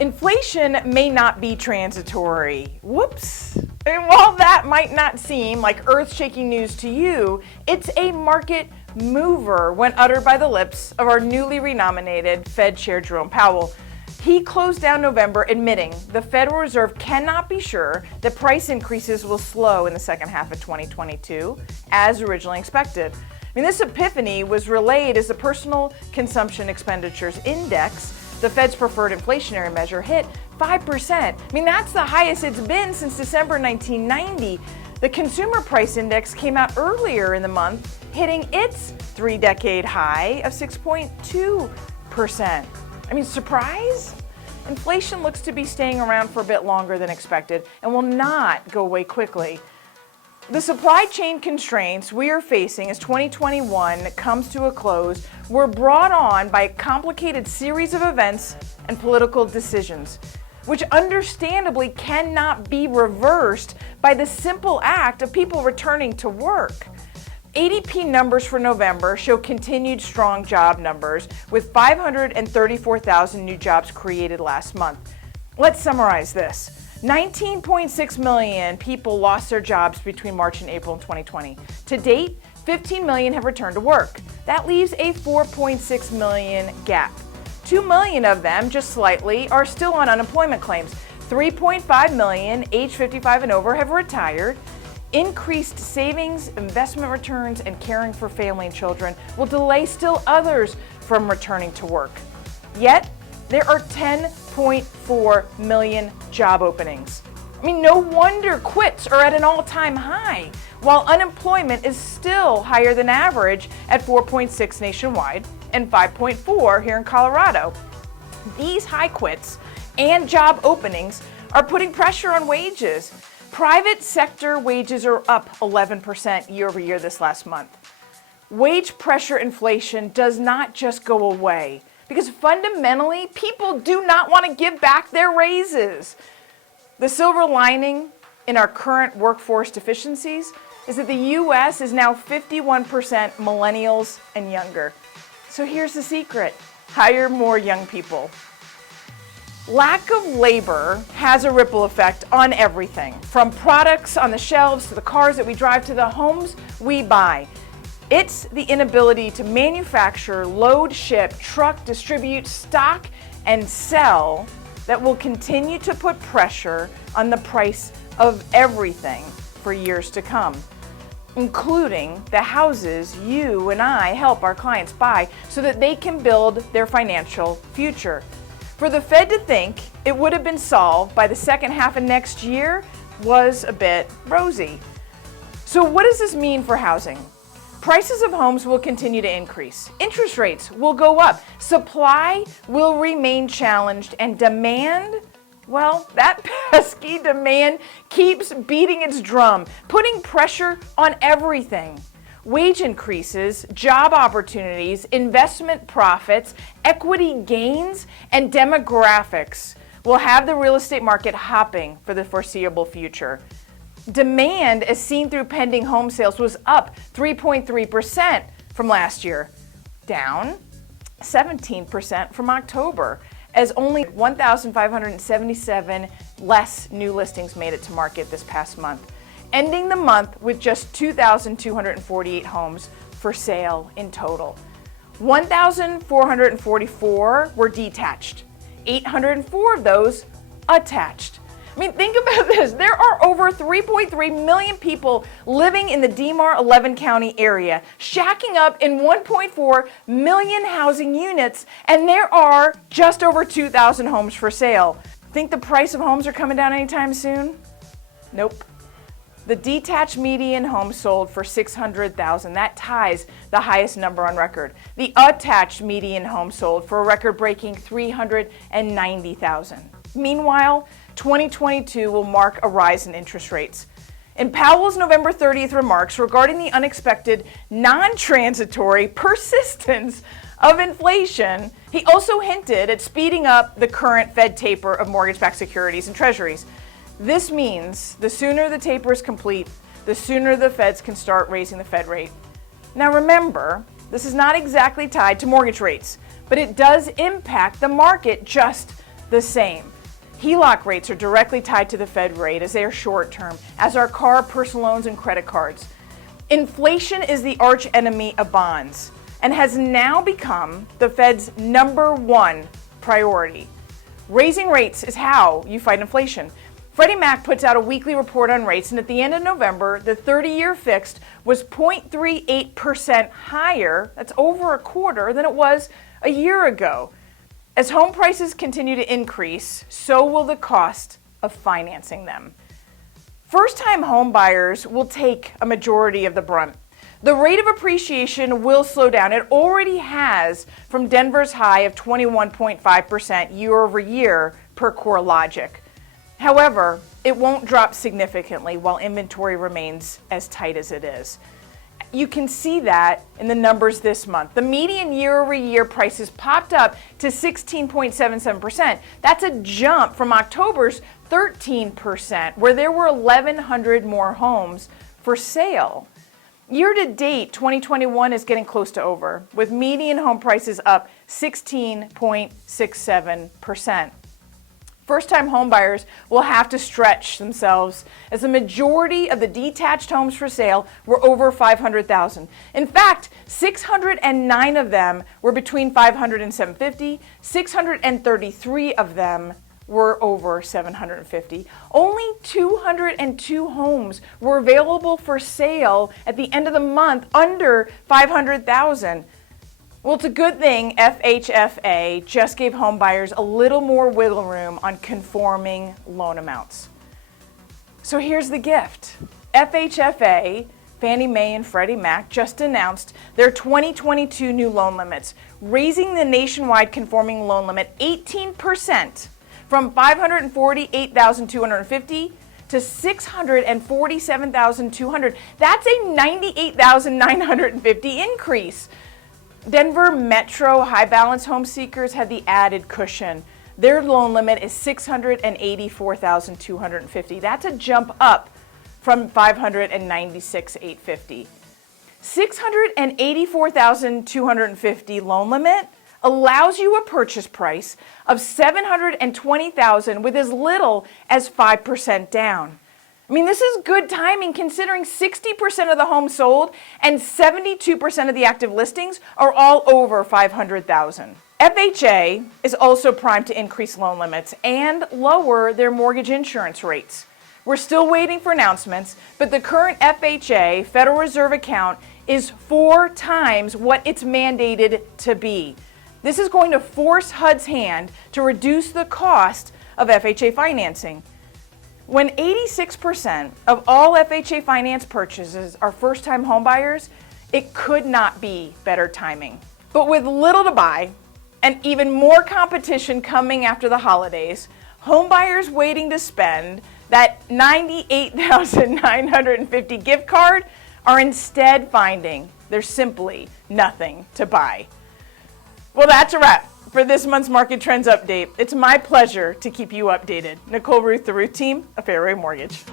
Inflation may not be transitory. Whoops. And while that might not seem like earth-shaking news to you, it's a market mover when uttered by the lips of our newly renominated Fed Chair Jerome Powell. He closed down November admitting the Federal Reserve cannot be sure that price increases will slow in the second half of 2022, as originally expected. This epiphany was relayed as the Personal Consumption Expenditures Index, the Fed's preferred inflationary measure, hit 5%. That's the highest it's been since December 1990. The Consumer Price Index came out earlier in the month, hitting its three-decade high of 6.2%. Surprise? Inflation looks to be staying around for a bit longer than expected and will not go away quickly. The supply chain constraints we are facing as 2021 comes to a close were brought on by a complicated series of events and political decisions, which understandably cannot be reversed by the simple act of people returning to work. ADP numbers for November show continued strong job numbers, with 534,000 new jobs created last month. Let's summarize this. 19.6 million people lost their jobs between March and April in 2020. To date, 15 million have returned to work. That leaves a 4.6 million gap. 2 million of them, just slightly, are still on unemployment claims. 3.5 million, age 55 and over, have retired. Increased savings, investment returns, and caring for family and children will delay still others from returning to work. Yet, there are 10.4 million job openings. No wonder quits are at an all-time high, while unemployment is still higher than average at 4.6 nationwide and 5.4 here in Colorado. These high quits and job openings are putting pressure on wages. Private sector wages are up 11% year over year this last month. Wage pressure inflation does not just go away, because fundamentally, people do not want to give back their raises. The silver lining in our current workforce deficiencies is that the U.S. is now 51% millennials and younger. So here's the secret: hire more young people. Lack of labor has a ripple effect on everything, from products on the shelves to the cars that we drive to the homes we buy. It's the inability to manufacture, load, ship, truck, distribute, stock, and sell that will continue to put pressure on the price of everything for years to come, including the houses you and I help our clients buy so that they can build their financial future. For the Fed to think it would have been solved by the second half of next year was a bit rosy. So what does this mean for housing? Prices of homes will continue to increase. Interest rates will go up. Supply will remain challenged, and demand, well, that pesky demand keeps beating its drum, putting pressure on everything. Wage increases, job opportunities, investment profits, equity gains, and demographics will have the real estate market hopping for the foreseeable future. Demand, as seen through pending home sales, was up 3.3% from last year, down 17% from October, as only 1,577 less new listings made it to market this past month, ending the month with just 2,248 homes for sale in total. 1,444 were detached, 804 of those attached. Think about this. There are over 3.3 million people living in the DMAR 11 county area, shacking up in 1.4 million housing units, and there are just over 2,000 homes for sale. Think the price of homes are coming down anytime soon? Nope. The detached median home sold for $600,000. That ties the highest number on record. The attached median home sold for a record-breaking $390,000. Meanwhile, 2022 will mark a rise in interest rates. In Powell's November 30th remarks regarding the unexpected non-transitory persistence of inflation, he also hinted at speeding up the current Fed taper of mortgage-backed securities and treasuries. This means the sooner the taper is complete, the sooner the Feds can start raising the Fed rate. Now remember, this is not exactly tied to mortgage rates, but it does impact the market just the same. HELOC rates are directly tied to the Fed rate as they are short term, as are car, personal loans, and credit cards. Inflation is the arch enemy of bonds and has now become the Fed's #1 priority. Raising rates is how you fight inflation. Freddie Mac puts out a weekly report on rates, and at the end of November, the 30-year fixed was 0.38% higher, that's over a quarter, than it was a year ago. As home prices continue to increase, so will the cost of financing them. First-time home buyers will take a majority of the brunt. The rate of appreciation will slow down. It already has from Denver's high of 21.5% year over year per CoreLogic. However, it won't drop significantly while inventory remains as tight as it is. You can see that in the numbers this month. The median year-over-year prices popped up to 16.77%. That's a jump from October's 13%, where there were 1,100 more homes for sale. Year-to-date, 2021 is getting close to over, with median home prices up 16.67%. First-time homebuyers will have to stretch themselves as the majority of the detached homes for sale were over 500,000. In fact, 609 of them were between 500 and 750. 633 of them were over 750. Only 202 homes were available for sale at the end of the month under 500,000. Well, it's a good thing FHFA just gave homebuyers a little more wiggle room on conforming loan amounts. So here's the gift. FHFA, Fannie Mae, and Freddie Mac just announced their 2022 new loan limits, raising the nationwide conforming loan limit 18% from $548,250 to $647,200. That's a $98,950 increase. Denver Metro high balance home seekers had the added cushion. Their loan limit is $684,250. That's a jump up from $596,850. $684,250 loan limit allows you a purchase price of $720,000 with as little as 5% down. I mean, this is good timing considering 60% of the homes sold and 72% of the active listings are all over 500,000. FHA is also primed to increase loan limits and lower their mortgage insurance rates. We're still waiting for announcements, but the current FHA Federal Reserve account is 4 times what it's mandated to be. This is going to force HUD's hand to reduce the cost of FHA financing. When 86% of all FHA finance purchases are first-time homebuyers, it could not be better timing. But with little to buy and even more competition coming after the holidays, homebuyers waiting to spend that $98,950 gift card are instead finding there's simply nothing to buy. Well, that's a wrap for this month's Market Trends Update. It's my pleasure to keep you updated. Nicole, Rueth, the Rueth team of Fairway Mortgage.